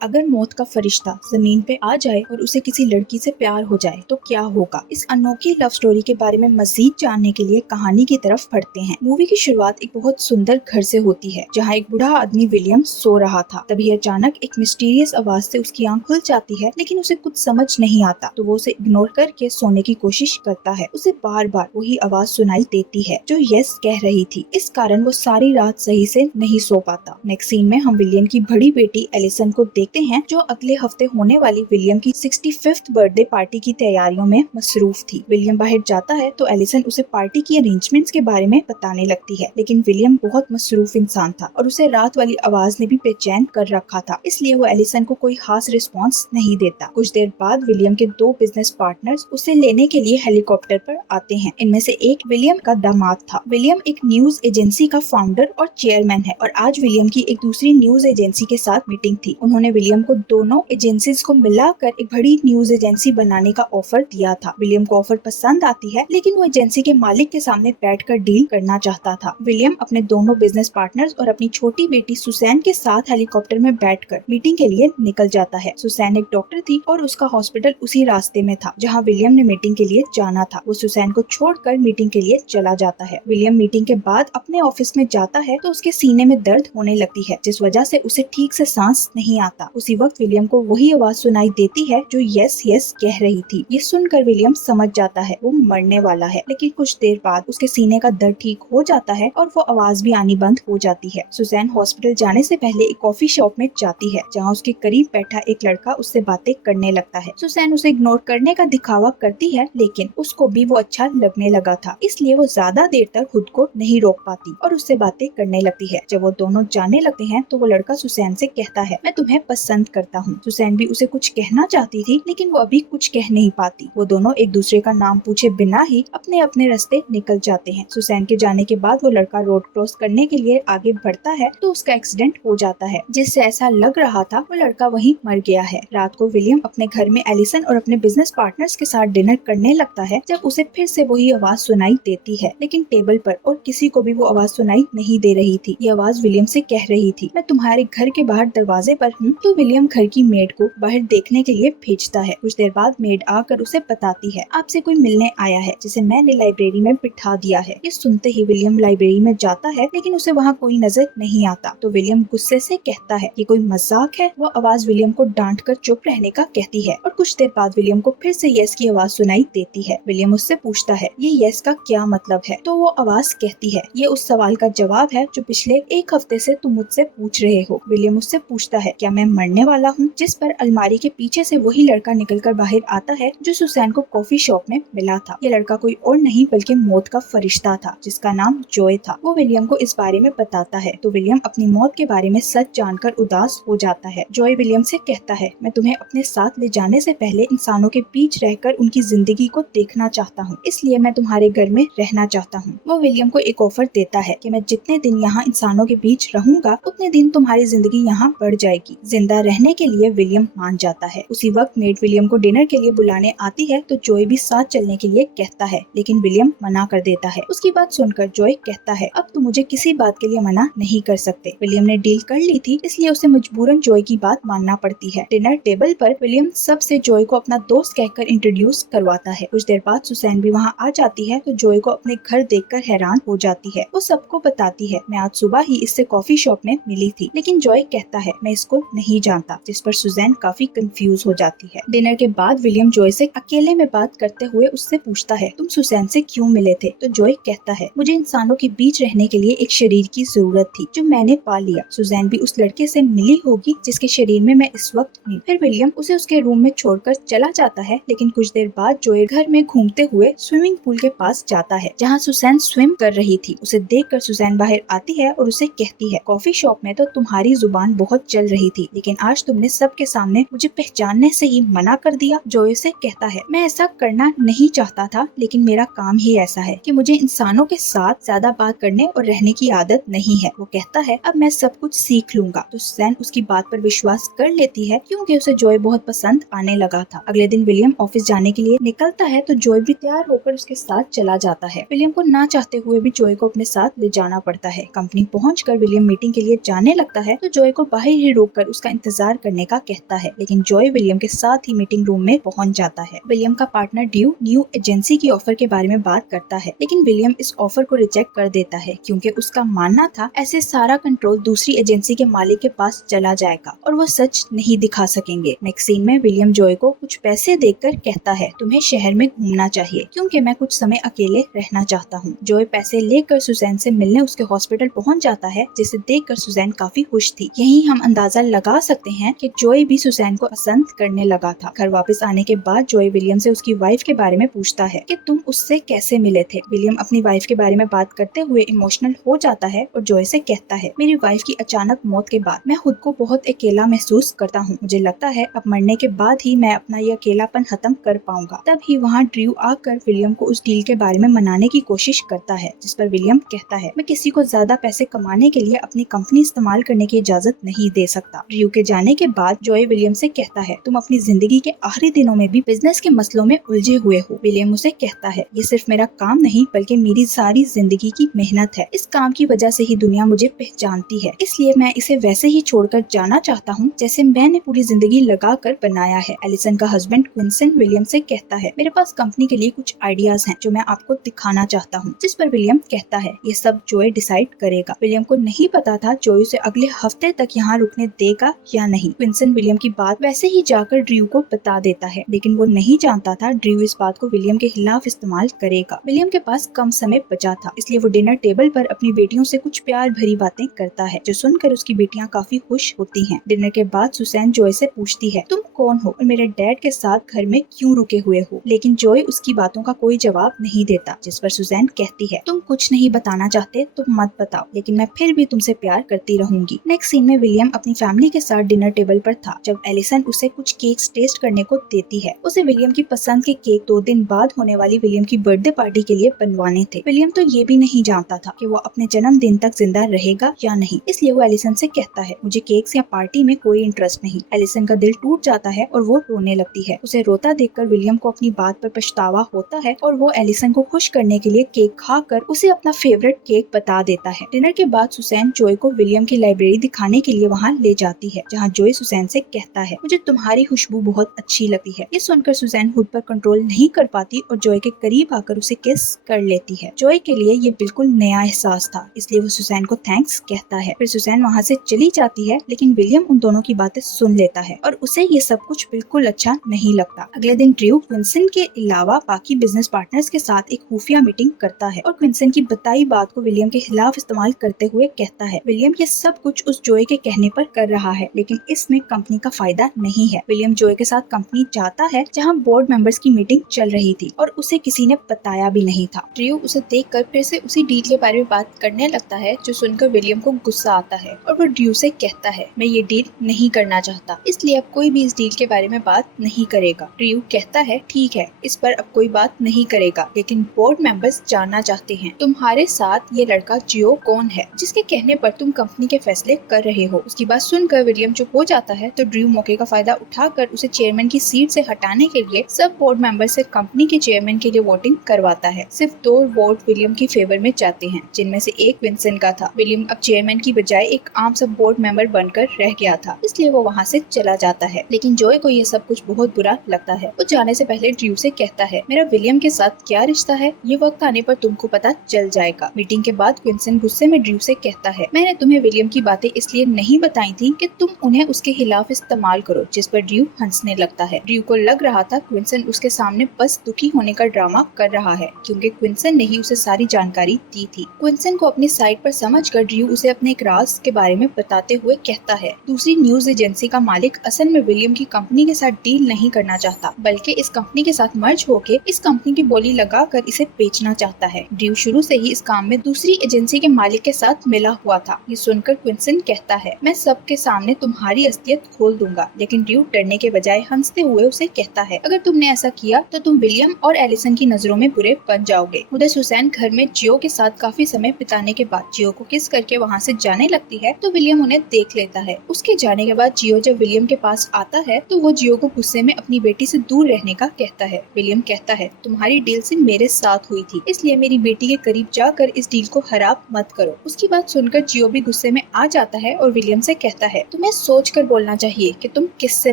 अगर मौत का फरिश्ता जमीन पे आ जाए और उसे किसी लड़की से प्यार हो जाए तो क्या होगा। इस अनोखी लव स्टोरी के बारे में मजीद जानने के लिए कहानी की तरफ बढ़ते हैं। मूवी की शुरुआत एक बहुत सुंदर घर से होती है जहाँ एक बूढ़ा आदमी विलियम सो रहा था। तभी अचानक एक मिस्टीरियस आवाज से उसकी आंख खुल जाती है, लेकिन उसे कुछ समझ नहीं आता तो वो उसे इग्नोर करके सोने की कोशिश करता है। उसे बार बार वही आवाज सुनाई देती है जो यस कह रही थी। इस कारण वो सारी रात सही से नहीं सो पाता। नेक्स्ट सीन में हम विलियम की बड़ी बेटी एलिसन को देखते हैं जो अगले हफ्ते होने वाली विलियम की 65th बर्थडे पार्टी की तैयारियों में मसरूफ थी। विलियम बाहर जाता है तो एलिसन उसे पार्टी की अरेंजमेंट्स के बारे में बताने लगती है, लेकिन विलियम बहुत मसरूफ इंसान था और उसे रात वाली आवाज ने भी बेचैन कर रखा था, इसलिए वो एलिसन को कोई खास रिस्पॉन्स नहीं देता। कुछ देर बाद विलियम के दो बिजनेस पार्टनर्स उसे लेने के लिए हेलीकॉप्टर पर आते हैं। इनमें से एक विलियम का दामाद था। विलियम एक न्यूज एजेंसी का फाउंडर और चेयरमैन है और आज विलियम की एक दूसरी न्यूज एजेंसी के साथ मीटिंग थी। उन्होंने विलियम को दोनों एजेंसीज को मिलाकर एक बड़ी न्यूज एजेंसी बनाने का ऑफर दिया था। विलियम को ऑफर पसंद आती है, लेकिन वो एजेंसी के मालिक के सामने बैठकर डील करना चाहता था। विलियम अपने दोनों बिजनेस पार्टनर्स और अपनी छोटी बेटी सुसैन के साथ हेलीकॉप्टर में बैठकर मीटिंग के लिए निकल जाता है। सुसैन एक डॉक्टर थी और उसका हॉस्पिटल उसी रास्ते में था जहाँ विलियम ने मीटिंग के लिए जाना था। वो सुसैन को छोड़कर मीटिंग के लिए चला जाता है। विलियम मीटिंग के बाद अपने ऑफिस में जाता है तो उसके सीने में दर्द होने लगती है, जिस वजह से उसे ठीक से सांस नहीं आता। उसी वक्त विलियम को वही आवाज सुनाई देती है जो यस यस कह रही थी। ये सुनकर विलियम समझ जाता है वो मरने वाला है, लेकिन कुछ देर बाद उसके सीने का दर्द ठीक हो जाता है और वो आवाज भी आनी बंद हो जाती है। सुसैन हॉस्पिटल जाने से पहले एक कॉफी शॉप में जाती है जहाँ उसके करीब बैठा एक लड़का उससे बातें करने लगता है। सुसैन उसे इग्नोर करने का दिखावा करती है, लेकिन उसको भी वो अच्छा लगने लगा था, इसलिए वो ज्यादा देर तक खुद को नहीं रोक पाती और उससे बातें करने लगती है। जब वो दोनों जाने लगते हैं तो वो लड़का सुसैन से कहता है, मैं तुम्हें पसंद करता हूँ। सुसैन भी उसे कुछ कहना चाहती थी, लेकिन वो अभी कुछ कह नहीं पाती। वो दोनों एक दूसरे का नाम पूछे बिना ही अपने अपने रास्ते निकल जाते हैं। सुसैन के जाने के बाद वो लड़का रोड क्रॉस करने के लिए आगे बढ़ता है तो उसका एक्सीडेंट हो जाता है, जिससे ऐसा लग रहा था वो लड़का वहीं मर गया है। रात को विलियम अपने घर में एलिसन और अपने बिजनेस पार्टनर्स के साथ डिनर करने लगता है जब उसे फिर से वही आवाज सुनाई देती है, लेकिन टेबल पर और किसी को भी वो आवाज सुनाई नहीं दे रही थी। ये आवाज विलियम से कह रही थी, मैं तुम्हारे घर के बाहर दरवाजे पर हूँ। तो विलियम घर की मेड को बाहर देखने के लिए भेजता है। कुछ देर बाद मेड आकर उसे बताती है, आपसे कोई मिलने आया है जिसे मैंने लाइब्रेरी में बिठा दिया है। ये सुनते ही विलियम लाइब्रेरी में जाता है, लेकिन उसे वहाँ कोई नजर नहीं आता। तो विलियम गुस्से से कहता है, ये कोई मजाक है। वो आवाज विलियम को डांट कर चुप रहने का कहती है और कुछ देर बाद विलियम को फिर से यस की आवाज सुनाई देती है। विलियम उससे पूछता है, ये यस का क्या मतलब है। तो वो आवाज कहती है, ये उस सवाल का जवाब है जो पिछले एक हफ्ते से तुम मुझसे पूछ रहे हो। विलियम उससे पूछता है, क्या मैं मरने वाला हूँ। जिस पर अलमारी के पीछे से वही लड़का निकलकर बाहर आता है जो सुसैन को कॉफी शॉप में मिला था। ये लड़का कोई और नहीं बल्कि मौत का फरिश्ता था जिसका नाम जॉय था। वो विलियम को इस बारे में बताता है तो विलियम अपनी मौत के बारे में सच जानकर उदास हो जाता है। जॉय विलियम से कहता है, मैं तुम्हें अपने साथ ले जाने से पहले इंसानों के बीच रहकर उनकी जिंदगी को देखना चाहता हूँ, इसलिए मैं तुम्हारे घर में रहना चाहता हूँ। वो विलियम को एक ऑफर देता है कि मैं जितने दिन यहाँ इंसानों के बीच रहूंगा उतने दिन तुम्हारी जिंदगी यहाँ बढ़ जाएगी। जिंदा रहने के लिए विलियम मान जाता है। उसी वक्त मेड विलियम को डिनर के लिए बुलाने आती है तो जॉय भी साथ चलने के लिए कहता है, लेकिन विलियम मना कर देता है। उसकी बात सुनकर जॉय कहता है, अब तुम मुझे किसी बात के लिए मना नहीं कर सकते। विलियम ने डील कर ली थी, इसलिए उसे मजबूरन जॉय की बात मानना पड़ती है। डिनर टेबल पर विलियम सबसे जॉय को अपना दोस्त कहकर इंट्रोड्यूस करवाता है। कुछ देर बाद सुसैन भी वहाँ आ जाती है तो जॉय को अपने घर देखकर हैरान हो जाती है। वो सबको बताती है, मैं आज सुबह ही इससे कॉफी शॉप में मिली थी, लेकिन जॉय कहता है, मैं इसको नहीं जानता, जिस पर सुसैन काफी कंफ्यूज हो जाती है। डिनर के बाद विलियम जॉय से अकेले में बात करते हुए उससे पूछता है, तुम सुसैन से क्यों मिले थे। तो जॉय कहता है, मुझे इंसानों के बीच रहने के लिए एक शरीर की जरूरत थी जो मैंने पा लिया। सुसैन भी उस लड़के से मिली होगी जिसके शरीर में मैं इस वक्त हूँ। फिर विलियम उसे उसके रूम में छोड़कर चला जाता है, लेकिन कुछ देर बाद जॉय घर में घूमते हुए स्विमिंग पूल के पास जाता है जहाँ सुसैन स्विम कर रही थी। उसे देखकर सुसैन बाहर आती है और उसे कहती है, कॉफी शॉप में तो तुम्हारी जुबान बहुत चल रही थी, लेकिन आज तुमने सबके सामने मुझे पहचानने से ही मना कर दिया। जॉय से कहता है, मैं ऐसा करना नहीं चाहता था, लेकिन मेरा काम ही ऐसा है कि मुझे इंसानों के साथ ज्यादा बात करने और रहने की आदत नहीं है। वो कहता है, अब मैं सब कुछ सीख लूंगा। तो सुसैन उसकी बात पर विश्वास कर लेती है क्योंकि उसे जॉय बहुत पसंद आने लगा था। अगले दिन विलियम ऑफिस जाने के लिए निकलता है तो जॉय भी तैयार होकर उसके साथ चला जाता है। विलियम को ना चाहते हुए भी जॉय को अपने साथ ले जाना पड़ता है। कंपनी पहुंचकर विलियम मीटिंग के लिए जाने लगता है तो जॉय को बाहर ही रोककर उसका उसका इंतजार करने का कहता है, लेकिन जॉय विलियम के साथ ही मीटिंग रूम में पहुंच जाता है। विलियम का पार्टनर ड्रू न्यू एजेंसी की ऑफर के बारे में बात करता है, लेकिन विलियम इस ऑफर को रिजेक्ट कर देता है क्योंकि उसका मानना था ऐसे सारा कंट्रोल दूसरी एजेंसी के मालिक के पास चला जाएगा और वो सच नहीं दिखा सकेंगे। नेक्स्ट सीन में विलियम जॉय को कुछ पैसे देकर कहता है, तुम्हें शहर में घूमना चाहिए क्योंकि मैं कुछ समय अकेले रहना चाहता हूँ। जॉय पैसे लेकर सुजैन से मिलने उसके हॉस्पिटल पहुँच जाता है, जिसे देखकर सुजैन काफी खुश थी। यही हम अंदाजा लगा सकते हैं कि जॉय भी सुजैन को पसंद करने लगा था। घर वापस आने के बाद जॉय विलियम से उसकी वाइफ के बारे में पूछता है कि तुम उससे कैसे मिले थे। विलियम अपनी वाइफ के बारे में बात करते हुए इमोशनल हो जाता है और जॉय से कहता है, मेरी वाइफ की अचानक मौत के बाद मैं खुद को बहुत अकेला महसूस करता हूँ। मुझे लगता है अब मरने के बाद ही मैं अपना ये अकेलापन खत्म कर पाऊंगा। तभी वहाँ ड्रू आकर विलियम को उस डील के बारे में मनाने की कोशिश करता है, जिस पर विलियम कहता है, मैं किसी को ज्यादा पैसे कमाने के लिए अपनी कंपनी इस्तेमाल करने की इजाजत नहीं दे सकता। ड्रू के जाने के बाद जॉय विलियम से कहता है, तुम अपनी जिंदगी के आखिरी दिनों में भी बिजनेस के मसलों में उलझे हुए हो। विलियम उसे कहता है, ये सिर्फ मेरा काम नहीं बल्कि मेरी सारी जिंदगी की मेहनत है। इस काम की वजह से ही दुनिया मुझे पहचानती है, इसलिए मैं इसे वैसे ही छोड़कर जाना चाहता हूँ जैसे मैंने पूरी जिंदगी लगा कर बनाया है। एलिसन का हस्बैंड क्विंसन विलियम से कहता है, मेरे पास कंपनी के लिए कुछ आइडियाज हैं जो मैं आपको दिखाना चाहता हूँ। जिस पर विलियम कहता है, ये सब जॉय डिसाइड करेगा। विलियम को नहीं पता था जॉय उसे अगले हफ्ते तक यहाँ रुकने देगा या नहीं। क्विंसन विलियम की बात वैसे ही जाकर ड्रू को बता देता है, लेकिन वो नहीं जानता था ड्रू इस बात को विलियम के खिलाफ इस्तेमाल करेगा। विलियम के पास कम समय बचा था, इसलिए वो डिनर टेबल पर अपनी बेटियों से कुछ प्यार भरी बातें करता है, जो सुनकर उसकी बेटियां काफी खुश होती हैं। डिनर के बाद सुसैन जॉय से पूछती है, तुम कौन हो और मेरे डैड के साथ घर में क्यों रुके हुए हो? लेकिन जॉय उसकी बातों का कोई जवाब नहीं देता, जिस पर सुसैन कहती है, तुम कुछ नहीं बताना चाहते तो मत बताओ, लेकिन मैं फिर भी तुमसे प्यार करती रहूंगी। नेक्स्ट सीन में विलियम अपनी फैमिली के साथ डिनर टेबल पर था जब एलिसन उसे कुछ केक्स टेस्ट करने को देती है। उसे विलियम की पसंद के केक 2 दिन बाद होने वाली विलियम की बर्थडे पार्टी के लिए बनवाने थे। विलियम तो ये भी नहीं जानता था कि वो अपने जन्मदिन तक जिंदा रहेगा या नहीं, इसलिए वो एलिसन से कहता है, मुझे केक्स या पार्टी में कोई इंटरेस्ट नहीं। एलिसन का दिल टूट जाता है और वो रोने लगती है। उसे रोता देखकर विलियम को अपनी बात पर पछतावा होता है और वो एलिसन को खुश करने के लिए केक खाकर उसे अपना फेवरेट केक बता देता है। डिनर के बाद सुसैन जॉय को विलियम की लाइब्रेरी दिखाने के लिए वहाँ ले जाती है, जहाँ जॉय सुसैन से कहता है, मुझे तुम्हारी खुशबू बहुत अच्छी लगती है। ये सुनकर सुसैन खुद पर कंट्रोल नहीं कर पाती और जॉय के करीब आकर उसे किस कर लेती है। जॉय के लिए ये बिल्कुल नया एहसास था, इसलिए वो सुसैन को थैंक्स कहता है। फिर सुसैन वहाँ से चली जाती है, लेकिन विलियम उन दोनों की बातें सुन लेता है और उसे ये सब कुछ बिल्कुल अच्छा नहीं लगता। अगले दिन ड्रू क्विंसन के अलावा बाकी बिजनेस पार्टनर्स के साथ एक खुफिया मीटिंग करता है और क्विंसन की बताई बात को विलियम के खिलाफ इस्तेमाल करते हुए कहता है, विलियम ये सब कुछ उस जॉय के कहने पर कर रहा है, लेकिन इसमें कंपनी का फायदा नहीं है। विलियम जॉय के साथ कंपनी जाता है जहाँ बोर्ड मेंबर्स की मीटिंग चल रही थी और उसे किसी ने बताया भी नहीं था। ड्रू उसे देखकर फिर से उसी डील के बारे में बात करने लगता है, जो सुनकर विलियम को गुस्सा आता है और वो ड्रू से कहता है, मैं ये डील नहीं करना चाहता, इसलिए अब कोई भी इस डील के बारे में बात नहीं करेगा। ड्रू कहता है, ठीक है, इस पर अब कोई बात नहीं करेगा, लेकिन बोर्ड मेंबर्स जानना चाहते हैं तुम्हारे साथ ये लड़का जियो कौन है, जिसके कहने पर तुम कंपनी के फैसले कर रहे हो। उसकी बात सुनकर विलियम चुप हो जाता है, तो ड्रू मौके का फायदा उठाकर उसे चेयरमैन की सीट से हटाने के लिए सब बोर्ड मेंबर से कंपनी के चेयरमैन के लिए वोटिंग करवाता है। सिर्फ 2 वोट विलियम की फेवर में जाते हैं, जिनमें से एक विंसन का था। विलियम अब चेयरमैन की बजाय एक आम सब बोर्ड मेंबर बनकर रह गया था, इसलिए वो वहाँ से चला जाता है। लेकिन जॉय को ये सब कुछ बहुत बुरा लगता है। वो जाने से पहले ड्रू से कहता है, मेरा विलियम के साथ क्या रिश्ता है ये वक्त आने पर तुमको पता चल जाएगा। मीटिंग के बाद क्विंसन गुस्से में ड्रू से कहता है, मैंने तुम्हें विलियम की बातें इसलिए नहीं बताई थी कि तुम उन्हें उसके खिलाफ इस्तेमाल करो, जिस पर ड्रू हंसने लगता है। ड्रू को लग रहा था क्विंसन उसके सामने बस दुखी होने का ड्रामा कर रहा है, क्योंकि क्विंसन ने ही उसे सारी जानकारी दी थी। क्विंसन को अपनी साइड पर समझकर ड्रू उसे अपने एक राज के बारे में बताते हुए कहता है, दूसरी न्यूज एजेंसी का मालिक असल में विलियम की कंपनी के साथ डील नहीं करना चाहता, बल्कि इस कंपनी के साथ मर्ज होकर इस कंपनी की बोली लगाकर इसे बेचना चाहता है। ड्रू शुरू से ही इस काम में दूसरी एजेंसी के मालिक के साथ मिला हुआ था। ये सुनकर क्विंसन कहता है, मैं सबके सामने तुम्हारी असलियत खोल दूंगा, लेकिन ड्रू डरने के बजाय हंसते हुए उसे कहता है, अगर तुमने ऐसा किया तो तुम विलियम और एलिसन की नजरों में बुरे बन जाओगे। उधर सुसैन घर में जियो के साथ काफी समय बिताने के बाद जियो को किस करके वहाँ से जाने लगती है, तो विलियम उन्हें देख लेता है। उसके जाने के बाद जियो जब विलियम के पास आता है तो वो जियो को गुस्से में अपनी बेटी से दूर रहने का कहता है। विलियम कहता है, तुम्हारी डील सिर्फ मेरे साथ हुई थी, इसलिए मेरी बेटी के करीब जाकर इस डील को खराब मत करो। उसकी बात सुनकर जियो भी गुस्से में आ जाता है और विलियम से कहता है, तुम्हें सोच कर बोलना चाहिए कि तुम किससे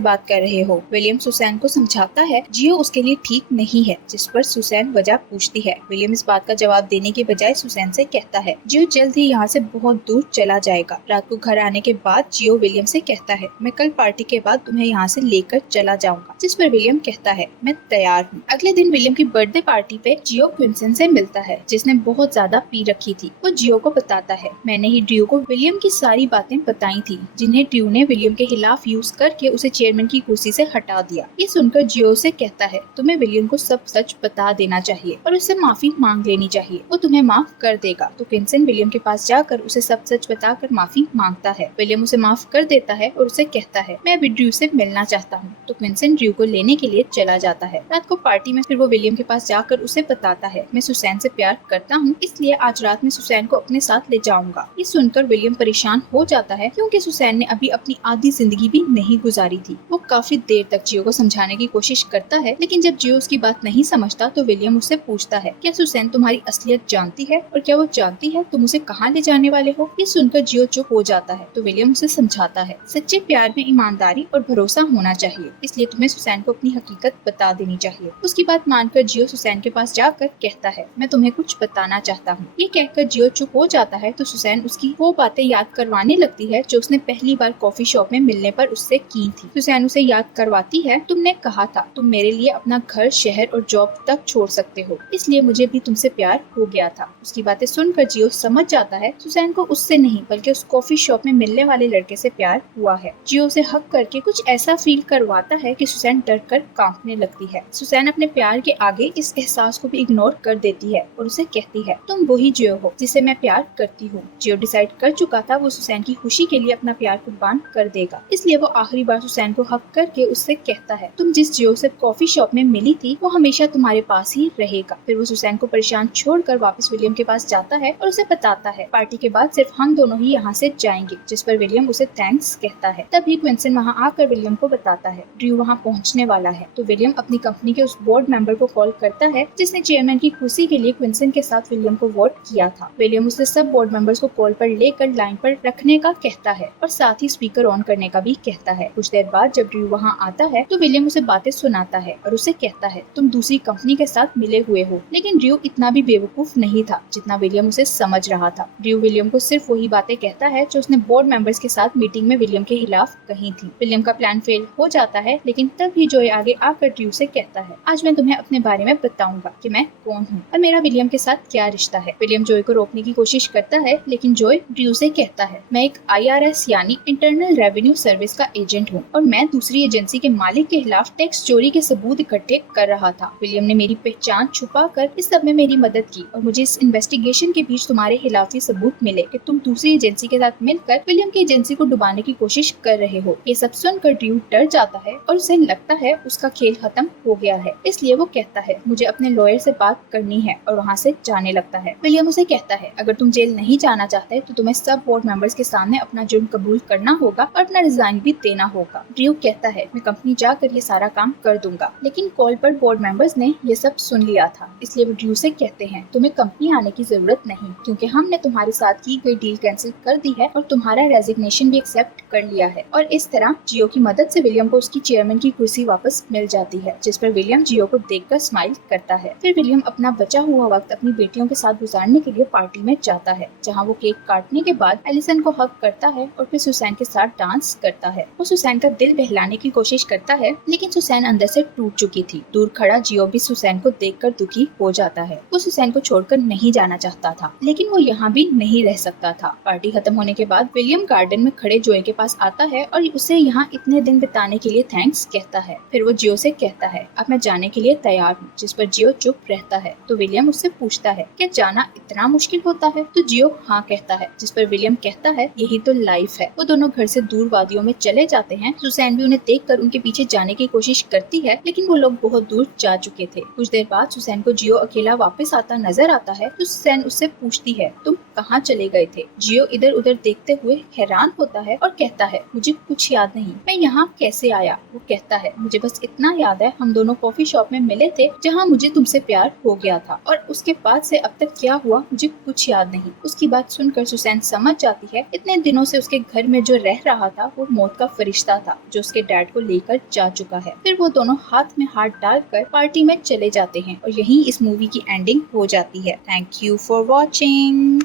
बात कर रहे हो। विलियम सुसैन को समझाता है जियो उसके लिए ठीक नहीं है, जिस पर सुसैन वजह पूछती है। विलियम इस बात का जवाब देने के बजाय सुसैन से कहता है जियो जल्द ही यहाँ से बहुत दूर चला जाएगा। रात को घर आने के बाद जियो विलियम से कहता है मैं कल पार्टी के बाद तुम्हें यहाँ से लेकर चला जाऊंगा, जिस पर विलियम कहता है मैं तैयार हूँ। अगले दिन विलियम की बर्थडे पार्टी पे जियो क्विंसन से मिलता है, जिसने बहुत ज्यादा पी रखी थी। वो जियो को बताता है मैंने ही ड्रू को विलियम की सारी बातें बताई थी, जिन्हें ड्रू ने विलियम के खिलाफ यूज करके उसे चेयरमैन की कुर्सी से हटा दिया। ये सुनकर जियो से कहता है तुम्हें विलियम को सब सच बता देना चाहिए और उससे माफी मांग लेनी चाहिए, वो तुम्हें माफ कर देगा। तो क्विंसन विलियम के पास जाकर उसे सब सच बताकर माफी मांगता है। विलियम उसे माफ कर देता है और उसे कहता है मैं अभी ड्रू से मिलना चाहता हूँ। तो क्विंसन ड्रू को लेने के लिए चला जाता है। रात को पार्टी में फिर वो विलियम के पास जाकर उसे बताता है मैं सुसैन से प्यार करता हूँ, इसलिए आज रात में सुसैन को अपने साथ ले जाऊंगा। ये सुनकर विलियम परेशान हो जाता है क्योंकि सुसैन ने अभी अपनी आधी जिंदगी भी नहीं गुजारी थी। वो काफी देर तक जियो को समझाने की कोशिश करता है, लेकिन जब जियो उसकी बात नहीं समझता तो विलियम उससे पूछता है क्या सुसैन तुम्हारी असलियत जानती है और क्या वो जानती है तुम उसे कहाँ ले जाने वाले हो। ये सुनकर जियो चुप हो जाता है तो विलियम उसे समझाता है सच्चे प्यार में ईमानदारी और भरोसा होना चाहिए, इसलिए तुम्हें सुसैन को अपनी हकीकत बता देनी चाहिए। उसकी बात मानकर जियो सुसैन के पास जाकर कहता है मैं तुम्हें कुछ बताना चाहता हूँ। ये कहकर जियो चुप हो जाता है तो सुसैन उसकी वो बातें याद करवाने लगती है जो उसने पहली बार कॉफी शॉप में मिलने पर उससे की थी। सुसैन उसे याद करवाती है तुमने कहा था तुम मेरे लिए अपना घर, शहर और जॉब तक छोड़ सकते हो, इसलिए मुझे भी तुमसे प्यार हो गया था। उसकी बातें सुनकर जियो समझ जाता है सुसैन को उससे नहीं बल्कि उस कॉफी शॉप में मिलने वाले लड़के से प्यार हुआ है। जियो उसे हक करके कुछ ऐसा फील करवाता है कि सुसैन डर कर कांपने लगती है। सुसैन अपने प्यार के आगे इस एहसास को भी इग्नोर कर देती है और उसे कहती है तुम वही जियो हो जिसे मैं प्यार करती हूँ। जियो डिसाइड कर चुका था वो सुसैन की खुशी के लिए अपना प्यार कुर्बान कर देगा, इसलिए वो आखिरी बार सुसैन को हक करके उससे कहता है तुम जिस जियो से कॉफी शॉप में मिली थी वो हमेशा तुम्हारे पास ही रहेगा। फिर वो सुसैन को परेशान छोड़कर वापस विलियम के पास जाता है और उसे बताता है पार्टी के बाद सिर्फ हम दोनों ही यहाँ से जाएंगे, जिस पर विलियम उसे थैंक्स कहता है। तभी क्विंसन वहाँ आकर विलियम को बताता है ड्रू वहाँ पहुँचने वाला है। तो विलियम अपनी कंपनी के उस बोर्ड मेंबर को कॉल करता है जिसने चेयरमैन की कुर्सी के लिए क्विंसन के साथ विलियम को वोट किया था। विलियम उसे सब बोर्ड मेंबर्स को कॉल पर लेकर लाइन पर रखने का कहता है और साथ ही स्पीकर ऑन करने का भी कहता है। कुछ देर बाद जब ड्रू वहाँ आता है तो विलियम उसे बातें सुनाता है और उसे कहता है तुम दूसरी कंपनी के साथ मिले हुए हो, लेकिन ड्रू इतना भी बेवकूफ नहीं था जितना विलियम उसे समझ रहा था। ड्रू विलियम को सिर्फ वही बातें कहता है जो उसने बोर्ड मेंबर्स के साथ मीटिंग में विलियम के खिलाफ कही थी। विलियम का प्लान फेल हो जाता है, लेकिन तभी जॉय आगे आकर ड्रू से कहता है आज मैं तुम्हें अपने बारे में बताऊंगा कि मैं कौन हूँ और मेरा विलियम के साथ क्या रिश्ता है। विलियम जॉय को रोकने की कोशिश करता है, लेकिन जॉय ड्रू से कहता है मैं एक IRS यानी इंटरनल रेवेन्यू सर्विस का एजेंट हूँ और मैं दूसरी एजेंसी के मालिक के खिलाफ टैक्स चोरी के सबूत इकट्ठे कर रहा था। विलियम ने मेरी पहचान छुपाकर इस सब में मेरी मदद की और मुझे इस इन्वेस्टिगेशन के बीच तुम्हारे खिलाफ ये सबूत मिले कि तुम दूसरी एजेंसी के साथ मिलकर विलियम की एजेंसी को डुबाने की कोशिश कर रहे हो। ये सब सुनकर ड्रू डर जाता है और उसे लगता है उसका खेल खत्म हो गया है, इसलिए वो कहता है मुझे अपने लॉयर से बात करनी है और वहाँ से जाने लगता है। विलियम उसे कहता है अगर तुम जेल नहीं जाना चाहते तो तुम्हें सब बोर्ड मेंबर्स के सामने अपना जुर्म कबूल करना होगा और अपना रिजाइन भी देना होगा। ड्रू कहता है मैं कंपनी जाकर ये सारा काम कर दूंगा, लेकिन कॉल पर बोर्ड मेंबर्स ने ये सब सुन लिया था, इसलिए वो ड्रू से कहते हैं तुम्हें कंपनी आने की जरूरत नहीं क्योंकि हमने तुम्हारे साथ की गई डील कैंसिल कर दी है और तुम्हारा रेजिग्नेशन भी एक्सेप्ट कर लिया है। और इस तरह जियो की मदद से विलियम को उसकी चेयरमैन की कुर्सी वापस मिल जाती है, जिस पर विलियम जियो को देखकर स्माइल करता है। फिर विलियम अपना बचा हुआ वक्त अपनी बेटियों के साथ गुजारने के लिए पार्टी में जाता है, जहाँ वो केक काटने के बाद एलिसन को हक करता है और फिर सुसैन के साथ डांस करता है। वो सुसैन का दिल बहलाने की कोशिश करता है, लेकिन सुसैन अंदर से टूट चुकी थी। दूर खड़ा जियो भी सुसैन को देखकर दुखी हो जाता है। वो सुसैन को छोड़कर नहीं जाना चाहता था, लेकिन वो यहाँ भी नहीं रह सकता था। पार्टी खत्म होने के बाद विलियम गार्डन में खड़े जोए के पास आता है और उसे यहाँ इतने दिन बिताने के लिए थैंक्स कहता है। फिर वो जियो से कहता है अब मैं जाने के लिए तैयार हूँ, जिस पर जियो चुप रहता है। तो विलियम उससे पूछता है क्या जाना इतना मुश्किल होता है? तो जियो हाँ कहता है, जिस पर विलियम कहता है यही तो लाइफ है। वो दोनों घर से दूर वादियों में चले जाते हैं। सुसैन भी उन्हें देखकर उनके पीछे जाने की कोशिश करती है, लेकिन वो लोग बहुत दूर जा चुके थे। कुछ देर बाद सुसैन को जियो अकेला वापस आता नजर आता है तो सुसैन उससे पूछती है तुम कहाँ चले गए थे। जियो इधर उधर देखते हुए हैरान होता है और कहता है मुझे कुछ याद नहीं, मैं यहाँ कैसे आया। वो कहता है मुझे बस इतना याद है हम दोनों कॉफी शॉप में मिले थे जहाँ मुझे तुमसे प्यार हो गया था, और उसके बाद से अब तक क्या हुआ मुझे कुछ याद नहीं। उसकी बात सुनकर सुसैन समझ जाती है इतने दिनों से उसके घर में जो रह रहा था वो मौत का फरिश्ता था जो उसके डैड को लेकर जा चुका है। फिर वो दोनों हाथ में हाथ डालकर पार्टी में चले जाते हैं और यही इस मूवी की एंडिंग हो जाती है। Thank you for watching.